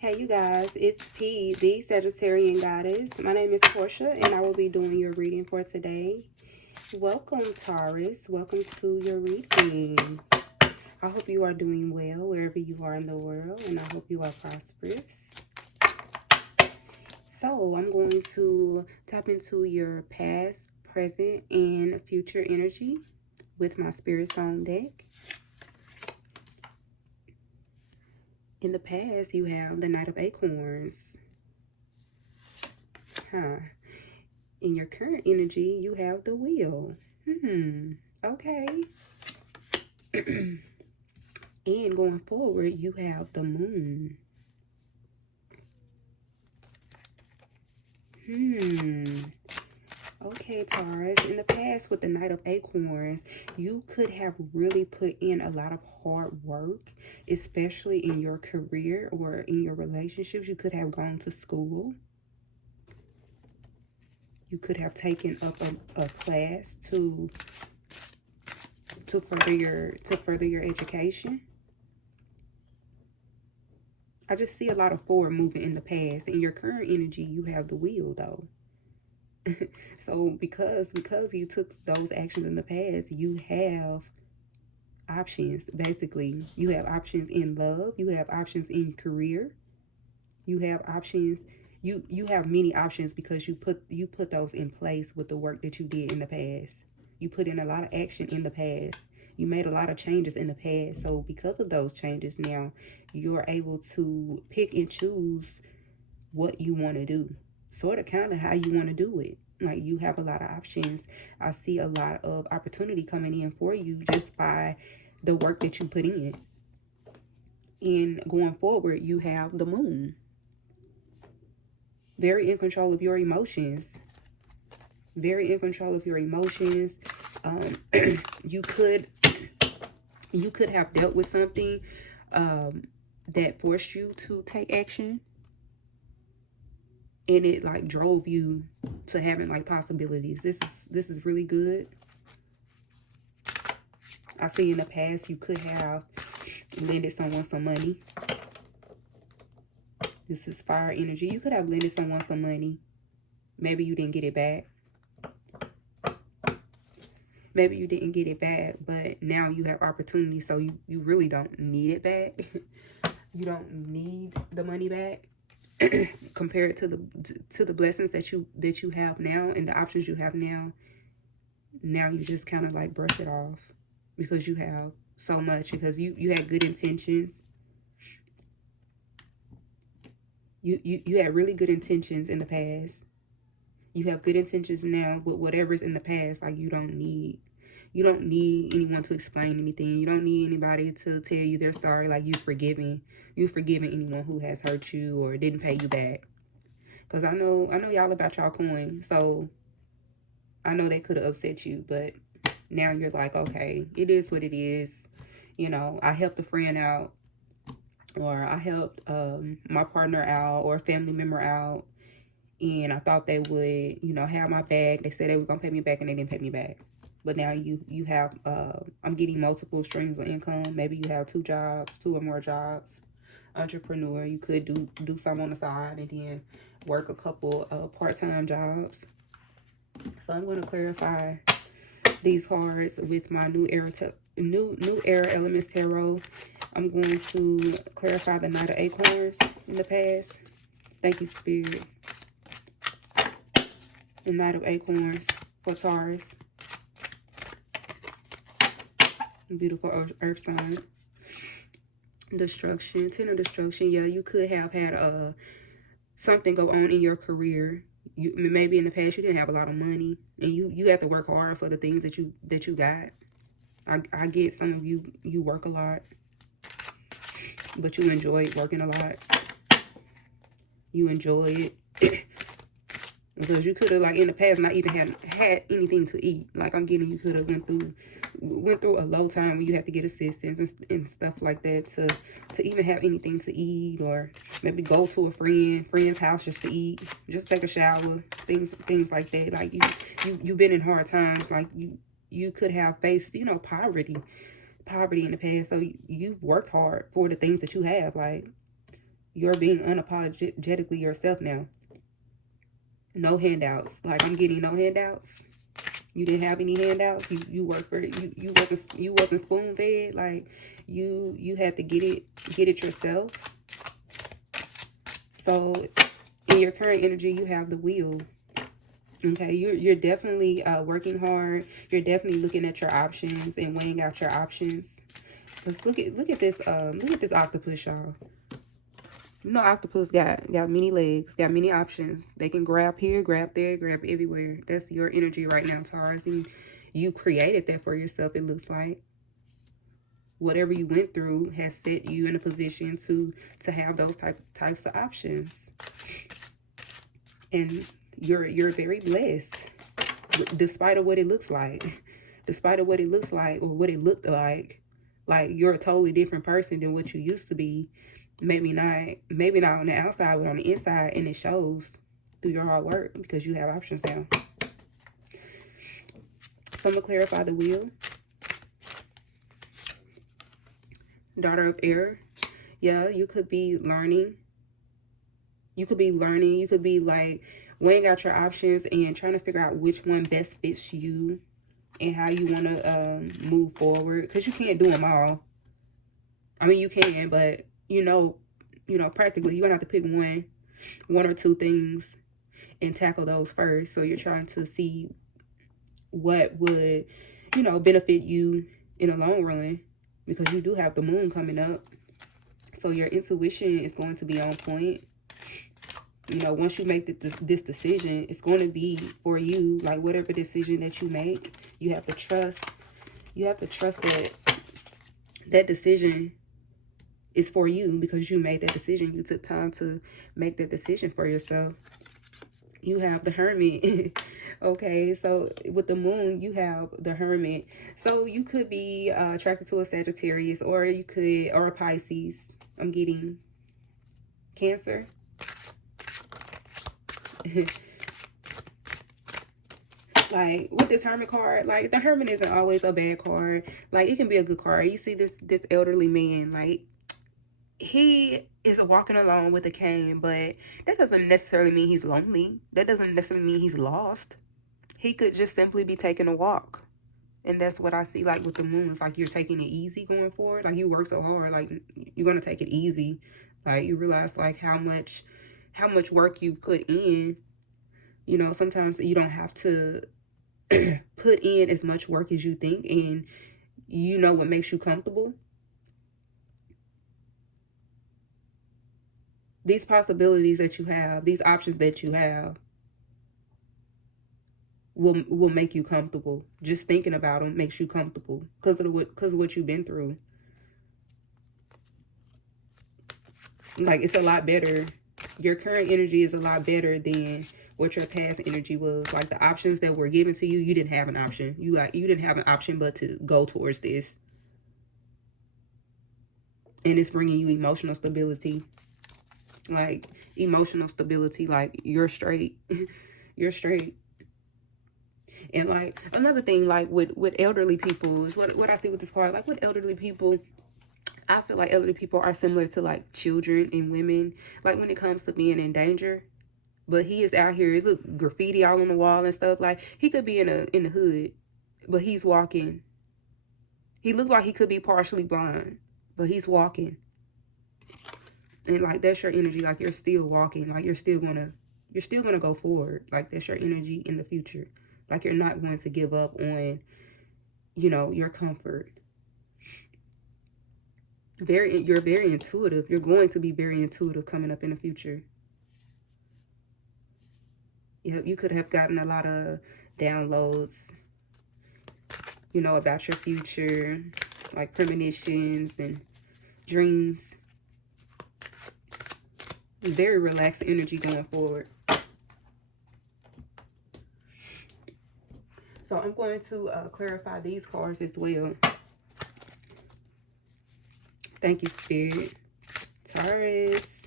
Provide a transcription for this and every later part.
Hey you guys, it's P, the Sagittarian Goddess. My name is Portia and I will be doing your reading for today. Welcome Taurus, welcome to your reading. I hope you are doing well wherever you are in the world and I hope you are prosperous. So I'm going to tap into your past, present, and future energy with my Spirit Song deck. In the past, you have the Knight of Acorns. In your current energy, you have the Wheel. Okay. And going forward, you have the Moon. Okay, Taurus. In the past, with the Knight of Acorns, you could have really put in a lot of hard work, especially in your career or in your relationships. You could have gone to school. You could have taken up a class to further your education. I just see a lot of forward movement in the past. In your current energy, you have the Wheel though. So because you took those actions in the past, you have options. Basically, you have options in love, you have options in career, you have options. You have many options because you put those in place with the work that you did in the past. You put in a lot of action in the past. You made a lot of changes in the past. So because of those changes now, you're able to pick and choose what you want to do. Sort of kind of how you want to do it. Like you have a lot of options. I see a lot of opportunity coming in for you just by the work that you put in. And going forward, you have the Moon. Very in control of your emotions. Very in control of your emotions. You could have dealt with something that forced you to take action, and it like drove you to having like possibilities. This is really good. I see in the past you could have lended someone some money. This is fire energy. You could have lended someone some money. Maybe you didn't get it back. Maybe you didn't get it back, but now you have opportunity, so you really don't need it back. You don't need the money back compared to the blessings that you have now and the options you have now. Now you just kind of like brush it off because you have so much, because you had good intentions. You had really good intentions in the past. You have good intentions now, but whatever's in the past, like you don't need anyone to explain anything. You don't need anybody to tell you they're sorry. Like you've forgiven anyone who has hurt you or didn't pay you back. Because I know y'all about y'all coin, so I know they could have upset you, but now you're like, okay, it is what it is. You know, I helped a friend out, or I helped my partner out or a family member out, and I thought they would, you know, have my back. They said they were gonna pay me back, and they didn't pay me back. But now you have I'm getting multiple streams of income. Maybe you have 2 jobs, 2 or more jobs. Entrepreneur, you could do some on the side and then work a couple part-time jobs. So I'm going to clarify these cards with my new era elements tarot. I'm going to clarify the Knight of Acorns in the past. Thank you, Spirit. The Knight of Acorns for Taurus. Beautiful earth sign. Destruction. 10 of destruction. Yeah, you could have had something go on in your career. Maybe in the past you didn't have a lot of money, and you have to work hard for the things that you got. I get some of you work a lot, but you enjoy working a lot. You enjoy it. Because you could have, like, in the past not even had anything to eat. Like I'm getting, you could have went through a low time when you have to get assistance and stuff like that to even have anything to eat, or maybe go to a friend's house just to eat, just take a shower, things like that. Like you've been in hard times. Like you could have faced, you know, poverty in the past. So you've worked hard for the things that you have. Like You're being unapologetically yourself now. No handouts. Like, I'm getting no handouts. You didn't have any handouts. You worked for it. You wasn't spoon fed. Like, you had to get it yourself. So in your current energy, you have the wheel. Okay, you're definitely working hard. You're definitely looking at your options and weighing out your options. Let's look at this octopus, y'all. You know, octopus got many legs, got many options. They can grab here, grab there, grab everywhere. That's your energy right now, Taurus. And you created that for yourself, it looks like. Whatever you went through has set you in a position to have those types of options. And you're very blessed, despite of what it looks like. Despite of what it looks like, or what it looked like you're a totally different person than what you used to be. Maybe not on the outside, but on the inside, and it shows through your hard work because you have options now. So I'm gonna clarify the wheel. Daughter of air. Yeah, you could be learning. You could be like weighing out your options and trying to figure out which one best fits you and how you want to move forward, because you can't do them all. I mean, you can, but you know, practically you're gonna have to pick one or two things and tackle those first. So you're trying to see what would, benefit you in the long run, because you do have the moon coming up. So your intuition is going to be on point. Once you make this decision, it's going to be for you. Like, whatever decision that you make, you have to trust. You have to trust that decision is for you, because you made that decision. You took time to make that decision for yourself. You have the Hermit. Okay, so with the moon, you have the Hermit. So you could be attracted to a Sagittarius, or a Pisces. I'm getting Cancer. Like, with this Hermit card, like, the Hermit isn't always a bad card. Like, it can be a good card. You see this elderly man, like, he is walking along with a cane, but that doesn't necessarily mean he's lonely. That doesn't necessarily mean he's lost. He could just simply be taking a walk. And that's what I see, like, with the moon. It's like you're taking it easy going forward. Like, you work so hard, like, you're going to take it easy. Like, you realize, like, how much work you put in. Sometimes you don't have to put in as much work as you think, and you know what makes you comfortable. These possibilities that you have, these options that you have, will make you comfortable. Just thinking about them makes you comfortable because of what you've been through. Like, it's a lot better. Your current energy is a lot better than what your past energy was. Like, the options that were given to you, you didn't have an option. You didn't have an option but to go towards this. And it's bringing you emotional stability. Like, emotional stability. Like, you're straight. You're straight. And, like, another thing, like, with elderly people, is what I see with this card. Like, with elderly people, I feel like elderly people are similar to, like, children and women. Like, when it comes to being in danger. But he is out here. There's graffiti all on the wall and stuff. Like, he could be in the hood, but he's walking. He looks like he could be partially blind, but he's walking. And, like, that's your energy. Like, you're still walking. Like, you're still gonna go forward. Like, that's your energy in the future. Like, you're not going to give up on, your comfort. You're very intuitive. You're going to be very intuitive coming up in the future. You could have gotten a lot of downloads, about your future, like premonitions and dreams. Very relaxed energy going forward. So I'm going to clarify these cards as well. Thank you, Spirit. Taurus.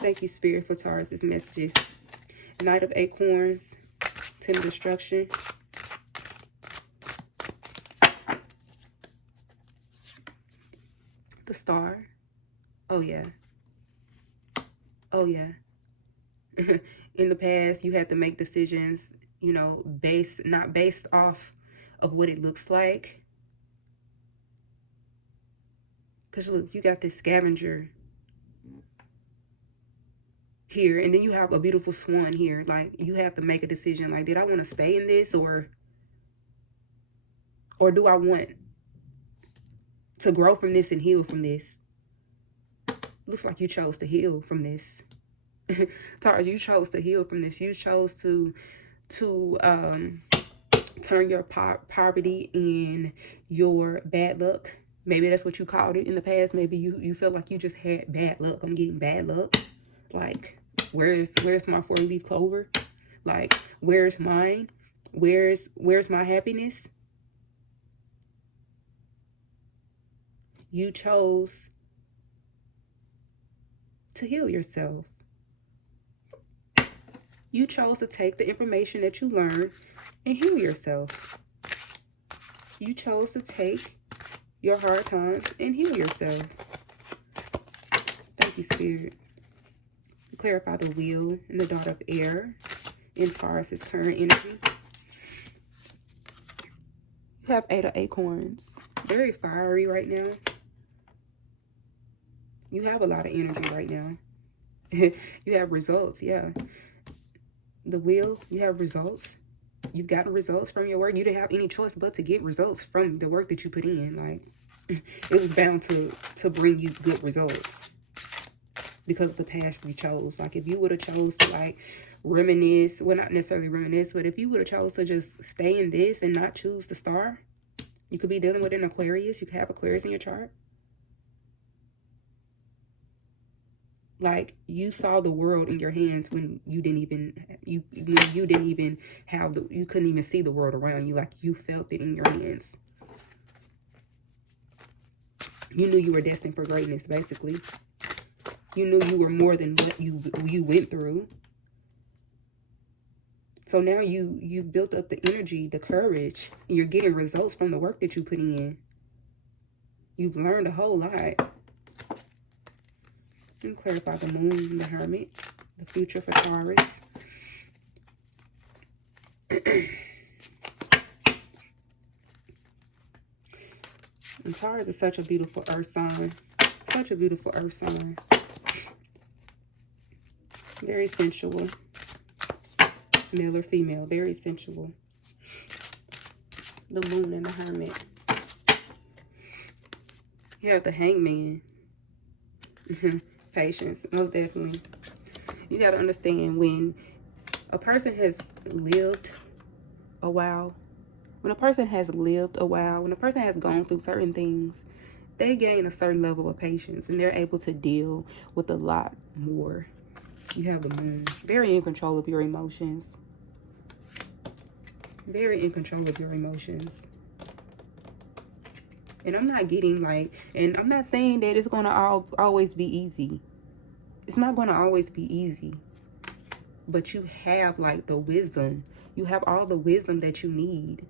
Thank you, Spirit, for Taurus's messages. Knight of Acorns. Ten of Destruction. The Star. Oh, yeah. Oh, yeah. In the past, you had to make decisions, you know, not based off of what it looks like. Because look, you got this scavenger here, and then you have a beautiful swan here. Like, you have to make a decision. Like, did I want to stay in this, or do I want to grow from this and heal from this? Looks like you chose to heal from this. Taurus, you chose to heal from this. You chose to turn your poverty and your bad luck. Maybe that's what you called it in the past. Maybe you feel like you just had bad luck. I'm getting bad luck. Like, where's my 4-leaf clover? Like, where's mine? Where's my happiness? You chose to heal yourself. You chose to take the information that you learned and heal yourself. You chose to take your hard times and heal yourself. Thank you, Spirit. Clarify the wheel and the dot of air in Taurus's current energy. You have 8 of acorns. Very fiery right now. You have a lot of energy right now. You have results, yeah. The wheel, you have results. You've gotten results from your work. You didn't have any choice but to get results from the work that you put in. Like, it was bound to bring you good results because of the path you chose. Like, if you would have chose to, like, reminisce, well, not necessarily reminisce, but if you would have chose to just stay in this and not choose the star, you could be dealing with an Aquarius. You could have Aquarius in your chart. Like, you saw the world in your hands when you didn't even have you couldn't even see the world around you. Like, you felt it in your hands. You knew you were destined for greatness, basically. You knew you were more than what you went through. So now you built up the energy, the courage, and you're getting results from the work that you put in. You've learned a whole lot. And clarify the moon and the hermit, the future for Taurus. And Taurus is such a beautiful earth sign. Such a beautiful earth sign. Very sensual. Male or female, very sensual. The moon and the hermit. You have the hangman. Patience, most definitely. You got to understand, when a person has lived a while, when a person has gone through certain things, they gain a certain level of patience and they're able to deal with a lot more. You have the moon, very in control of your emotions. Very in control of your emotions. And I'm not getting like, and I'm not saying that it's going to always be easy. It's not going to always be easy. But you have like the wisdom. You have all the wisdom that you need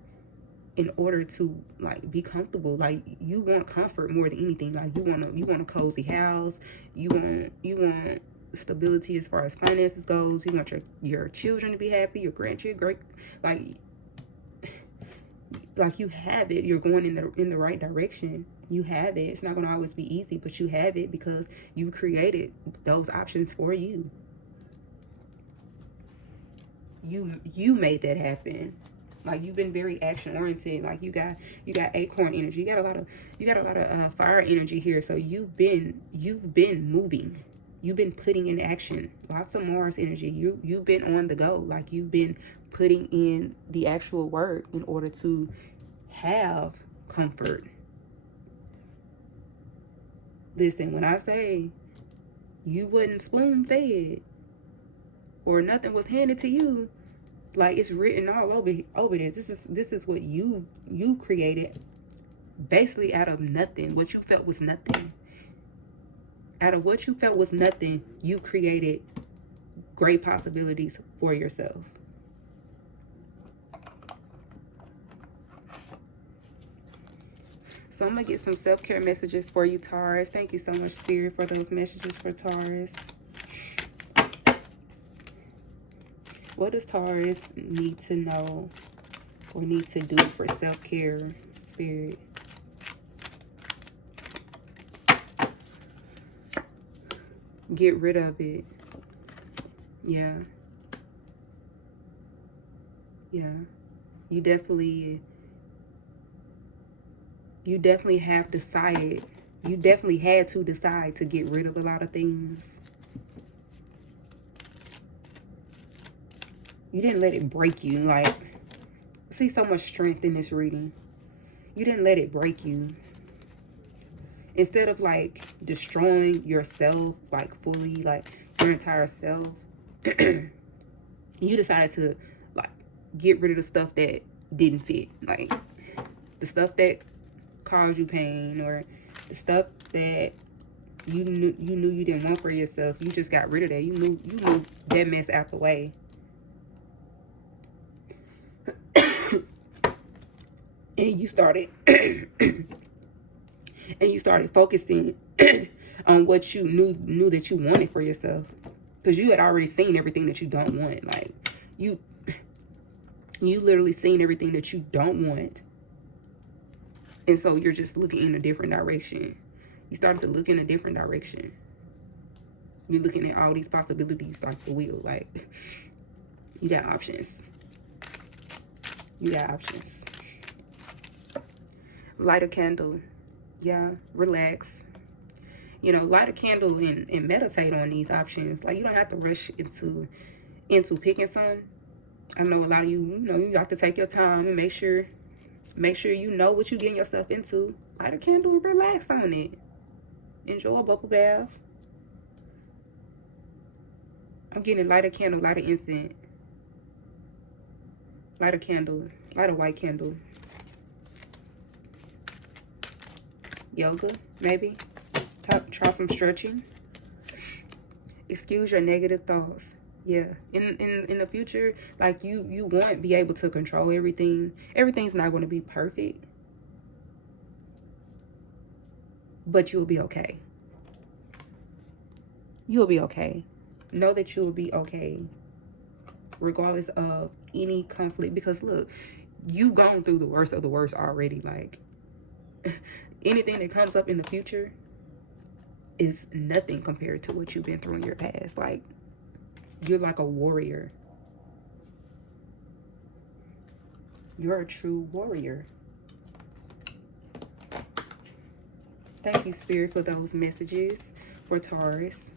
in order to like be comfortable. Like, you want comfort more than anything. Like, you want a cozy house. You want stability as far as finances goes. You want your children to be happy, your grandchildren, great, like you have it. You're going in the right direction. You have it. It's not going to always be easy, but you have it because you created those options for you. You made that happen. Like, you've been very action oriented. Like, you got acorn energy. You got a lot of fire energy here. So you've been moving. You've been putting in action. Lots of Mars energy. You've been on the go. Like, you've been putting in the actual work in order to have comfort. Listen, when I say you wasn't spoon fed or nothing was handed to you, like, it's written all over this. This is what you created, basically out of nothing. What you felt was nothing. Out of what you felt was nothing, you created great possibilities for yourself. So I'm going to get some self-care messages for you, Taurus. Thank you so much, Spirit, for those messages for Taurus. What does Taurus need to know or need to do for self-care, Spirit? Get rid of it. Yeah. Yeah. You definitely have decided. You definitely had to decide to get rid of a lot of things. You didn't let it break you. Like, I see so much strength in this reading. You didn't let it break you. Instead of like destroying yourself, like fully, like your entire self, you decided to like get rid of the stuff that didn't fit. Like the stuff that caused you pain, or the stuff that you knew you didn't want for yourself. You just got rid of that. You knew that mess out the way. And you started focusing on what you knew that you wanted for yourself, because you had already seen everything that you don't want. Like you literally seen everything that you don't want, and so you're just looking in a different direction. You started to look in a different direction. You're looking at all these possibilities like the wheel. Like you got options. You got options. Light a candle. Yeah, relax. You know, light a candle and meditate on these options. Like, you don't have to rush into picking some. I know a lot of you have to take your time and make sure you know what you're getting yourself into. Light a candle and relax on it. Enjoy a bubble bath. I'm getting light a candle, light a incense. Light a candle, light a white candle. Yoga, maybe. Try some stretching. Excuse your negative thoughts. Yeah, in the future, like you won't be able to control everything. Everything's not going to be perfect, but you'll be okay. You'll be okay. Know that you'll be okay, regardless of any conflict. Because look, you've gone through the worst of the worst already. Like anything that comes up in the future is nothing compared to what you've been through in your past. Like, you're like a warrior. You're a true warrior. Thank you, Spirit, for those messages for Taurus.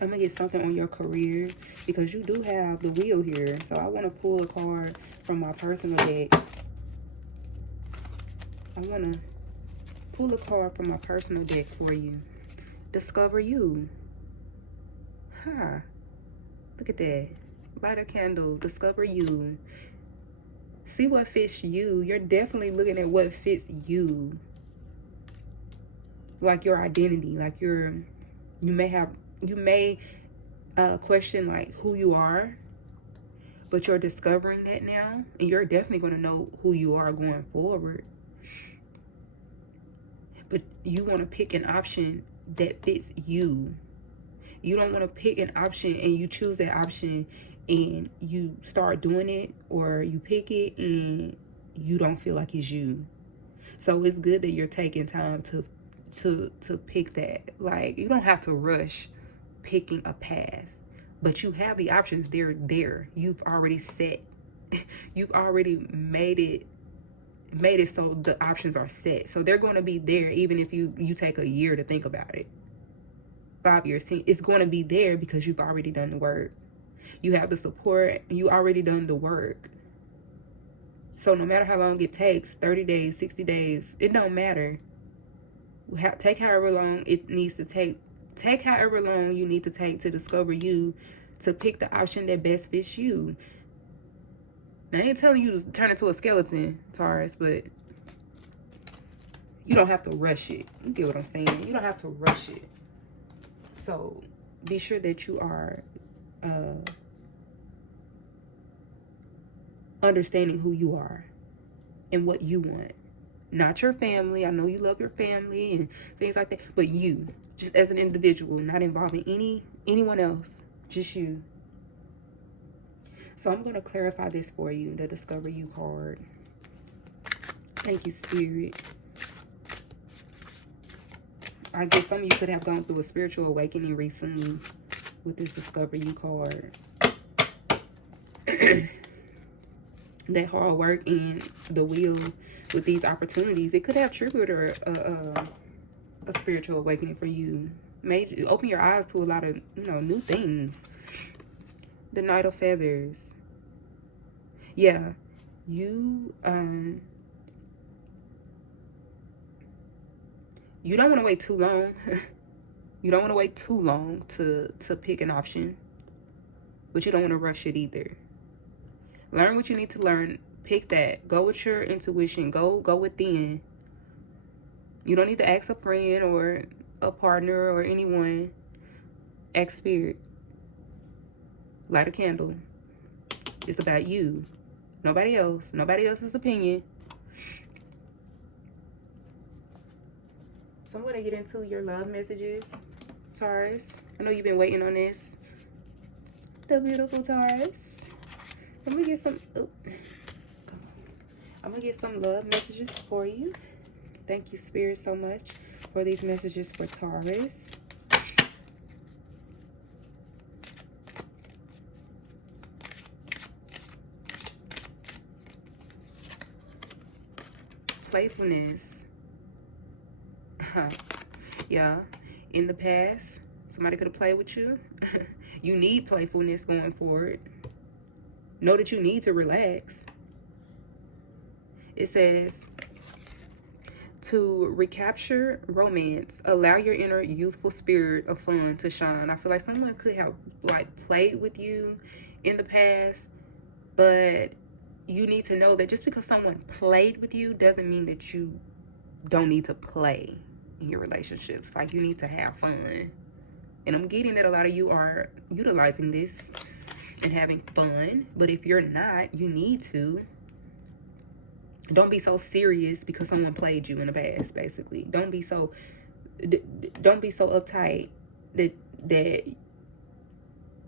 I'm going to get something on your career, because you do have the wheel here. So I want to pull a card from my personal deck. I want to pull a card from my personal deck for you. Discover you. Huh. Look at that. Light a candle. Discover you. See what fits you. You're definitely looking at what fits you. Like your identity. Like you may question like who you are, but you're discovering that now, and you're definitely going to know who you are going forward. But you want to pick an option that fits you. You don't want to pick an option and you choose that option and you start doing it, or you pick it and you don't feel like it's you. So it's good that you're taking time to pick that. Like, you don't have to rush picking a path, but you have the options. They're there. You've already set. You've already made it so the options are set. So they're going to be there even if you take a year to think about it. 5 years, it's going to be there because you've already done the work. You have the support. You already done the work. So no matter how long it takes, 30 days, 60 days, it don't matter. Take however long it needs to take. Take however long you need to take to discover you, to pick the option that best fits you. Now, I ain't telling you to turn into a skeleton, Taurus, but you don't have to rush it. You get what I'm saying? You don't have to rush it. So be sure that you are understanding who you are and what you want. Not your family. I know you love your family and things like that, but you, just as an individual, not involving anyone else, just you. So I'm going to clarify this for you, the Discover You card. Thank you, Spirit. I guess some of you could have gone through a spiritual awakening recently with this Discover You card. That hard work and the will with these opportunities, it could have triggered a spiritual awakening for you. Made you open your eyes to a lot of, you know, new things. The Knight of Feathers. Yeah, you you don't want to wait too long. You don't want to wait too long to pick an option, but you don't want to rush it either. Learn what you need to learn. Pick that. Go with your intuition. Go within. You don't need to ask a friend or a partner or anyone. Ask Spirit. Light a candle. It's about you. Nobody else. Nobody else's opinion. So I'm going to get into your love messages, Taurus. I know you've been waiting on this. The beautiful Taurus. Let me get some... Oh, I'm going to get some love messages for you. Thank you, Spirit, so much for these messages for Taurus. Playfulness. Yeah. In the past, somebody could have played with you. You need playfulness going forward. Know that you need to relax. It says, to recapture romance, allow your inner youthful spirit of fun to shine. I feel like someone could have like played with you in the past, but you need to know that just because someone played with you doesn't mean that you don't need to play in your relationships. Like, you need to have fun. And I'm getting that a lot of you are utilizing this and having fun, but if you're not, you need to. Don't be so serious because someone played you in the past, basically. Don't be so uptight that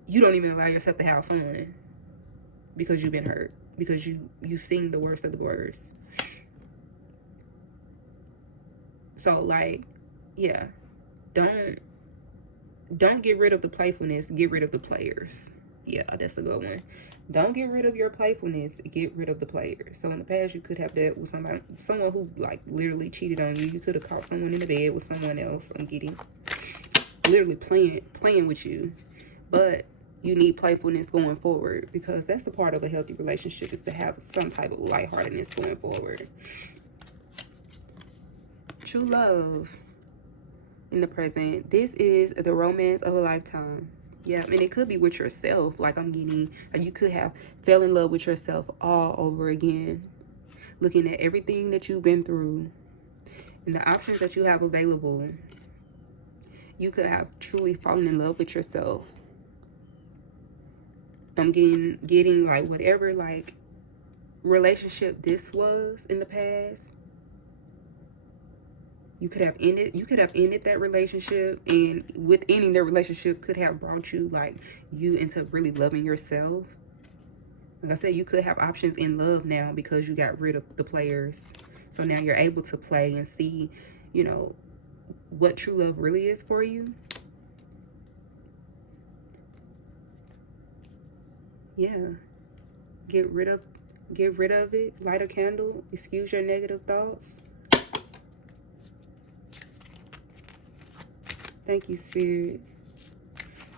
you don't even allow yourself to have fun because you've been hurt, because you've seen the worst of the worst. So, like, yeah, don't get rid of the playfulness, get rid of the players. Yeah, that's a good one. Don't get rid of your playfulness, get rid of the players. So in the past, you could have dealt with someone who like literally cheated on you. You could have caught someone in the bed with someone else. I'm getting literally playing with you. But you need playfulness going forward, because that's the part of a healthy relationship, is to have some type of lightheartedness going forward. True love in the present. This is the romance of a lifetime. Yeah, and it could be with yourself. Like, I'm getting, you could have fell in love with yourself all over again. Looking at everything that you've been through and the options that you have available. You could have truly fallen in love with yourself. I'm getting like whatever like relationship this was in the past. You could have ended that relationship, and with ending that relationship could have brought you into really loving yourself. Like I said, you could have options in love now because you got rid of the players. So now you're able to play and see, you know, what true love really is for you. Yeah. Get rid of it. Light a candle. Excuse your negative thoughts. Thank you, Spirit.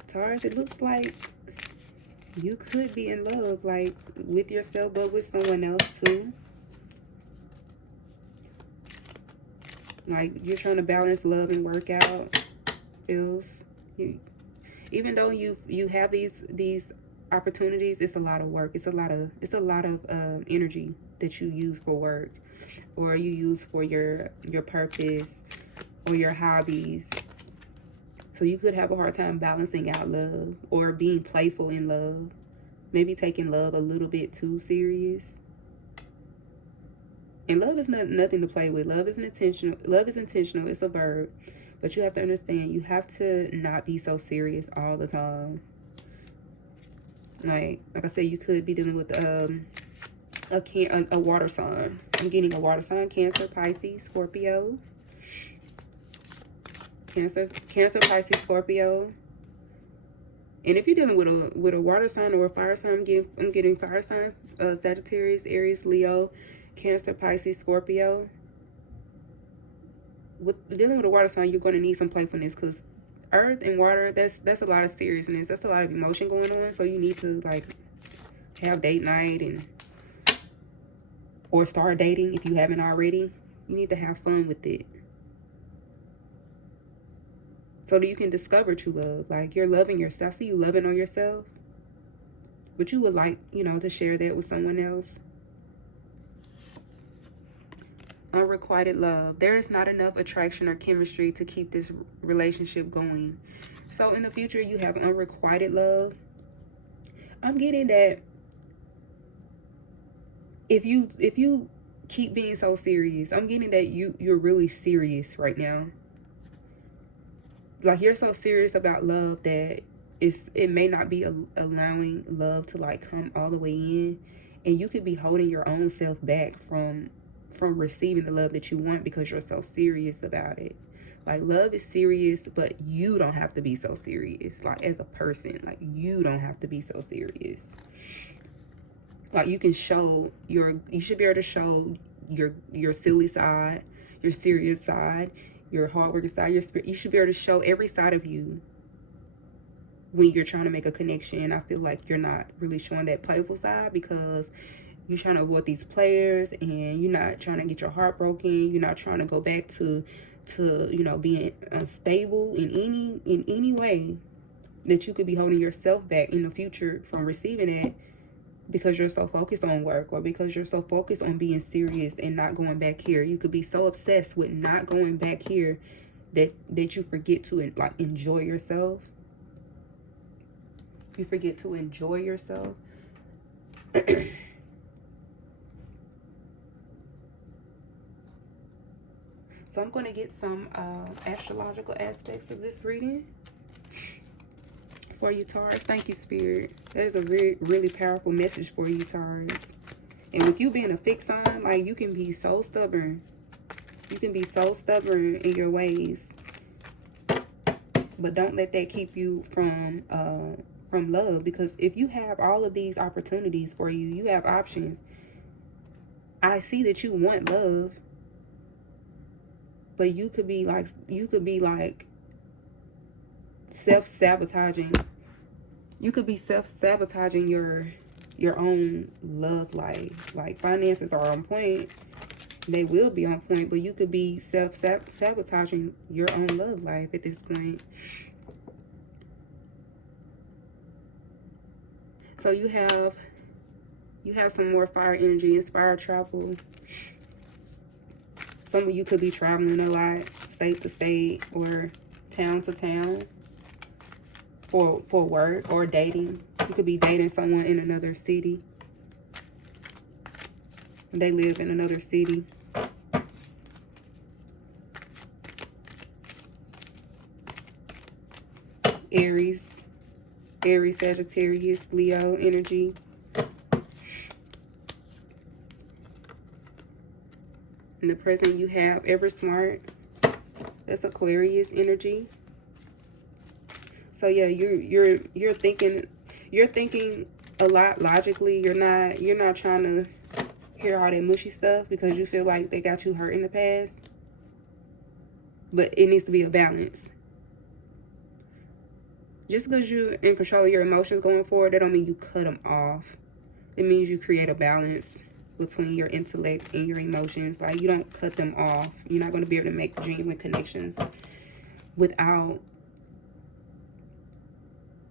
Taurus, it looks like you could be in love, like, with yourself, but with someone else, too. Like, you're trying to balance love and work out. Even though you have these opportunities, it's a lot of work. It's a lot of energy that you use for work, or you use for your purpose or your hobbies. So you could have a hard time balancing out love or being playful in love. Maybe taking love a little bit too serious. And love is nothing to play with. Love is intentional. It's a verb. But you have to understand, you have to not be so serious all the time. Like I said, you could be dealing with a water sign. I'm getting a water sign: Cancer, Pisces, Scorpio. Cancer, Pisces, Scorpio. And if you're dealing with a water sign or a fire sign, I'm getting fire signs: Sagittarius, Aries, Leo, Cancer, Pisces, Scorpio. With dealing with a water sign, you're going to need some playfulness, because earth and water, that's a lot of seriousness. That's a lot of emotion going on. So you need to like have date night or start dating if you haven't already. You need to have fun with it, so that you can discover true love. Like, you're loving yourself. I see you loving on yourself, but you would like, to share that with someone else. Unrequited love. There is not enough attraction or chemistry to keep this relationship going. So in the future, you have unrequited love. I'm getting that if you keep being so serious, I'm getting that you're really serious right now. Like, you're so serious about love that it may not be allowing love to like come all the way in, and you could be holding your own self back from receiving the love that you want because you're so serious about it. Like, love is serious, but you don't have to be so serious. Like, as a person, like, you don't have to be so serious. Like, you should be able to show your silly side, your serious side, your hardworking side, you should be able to show every side of you when you're trying to make a connection. I feel like you're not really showing that playful side because you're trying to avoid these players, and you're not trying to get your heart broken. You're not trying to go back to being unstable in any way that you could be holding yourself back in the future from receiving it, because you're so focused on work, or because you're so focused on being serious and not going back here. You could be so obsessed with not going back here that you forget to like enjoy yourself. You forget to enjoy yourself. So I'm going to get some astrological aspects of this reading for you, Taurus. Thank you, Spirit. That is a really, really powerful message for you, Taurus. And with you being a fixed sign, like, you can be so stubborn. You can be so stubborn in your ways. But don't let that keep you from love. Because if you have all of these opportunities for you, you have options. I see that you want love. But you could be like self-sabotaging. You could be self-sabotaging your own love life. Like, finances are on point. They will be on point, but you could be self-sabotaging your own love life at this point. So you have some more fire energy, inspired travel. Some of you could be traveling a lot, state to state or town to town for work or dating. You could be dating someone in another city. They live in another city. Aries, Sagittarius, Leo energy. In the present, you have Ever Smart. That's Aquarius energy. So yeah, you're thinking a lot logically. You're not trying to hear all that mushy stuff because you feel like they got you hurt in the past. But it needs to be a balance. Just because you're in control of your emotions going forward, that don't mean you cut them off. It means you create a balance between your intellect and your emotions. Like, you don't cut them off. You're not going to be able to make genuine connections without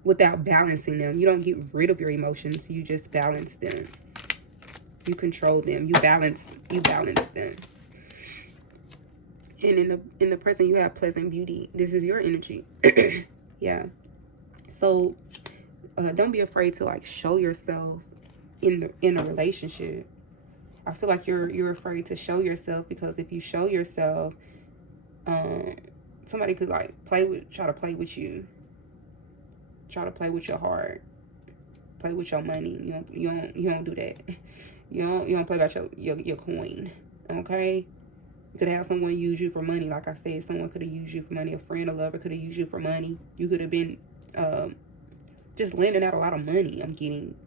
balancing them. You don't get rid of your emotions. You just balance them. You control them. You balance them. And in the present, you have Pleasant Beauty. This is your energy. Yeah. So don't be afraid to like show yourself in a relationship. I feel like you're afraid to show yourself, because if you show yourself, somebody could like try to play with you, try to play with your heart, play with your money. You don't do that. You don't play about your coin. Okay? You could have someone use you for money. Like I said, someone could have used you for money. A friend, a lover could have used you for money. You could have been just lending out a lot of money. I'm getting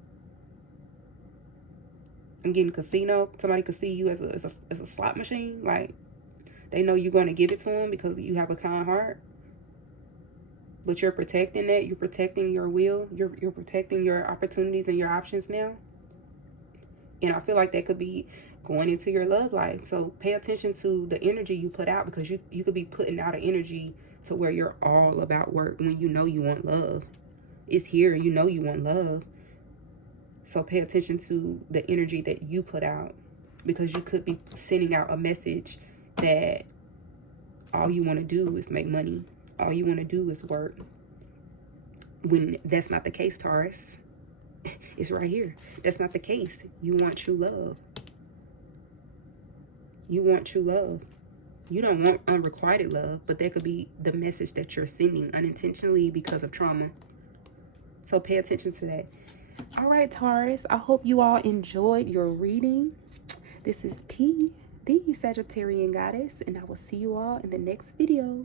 casino. Somebody could see you as a slot machine. Like, they know you're going to give it to them because you have a kind heart. But you're protecting that. You're protecting your will. You're protecting your opportunities and your options now. And I feel like that could be going into your love life. So pay attention to the energy you put out, because you could be putting out an energy to where you're all about work when you know you want love. It's here. You know you want love. So pay attention to the energy that you put out, because you could be sending out a message that all you want to do is make money. All you want to do is work. When that's not the case, Taurus. It's right here. That's not the case. You want true love. You want true love. You don't want unrequited love, but that could be the message that you're sending unintentionally because of trauma. So pay attention to that. All right, Taurus. I hope you all enjoyed your reading. This is P, the Sagittarian Goddess, and I will see you all in the next video.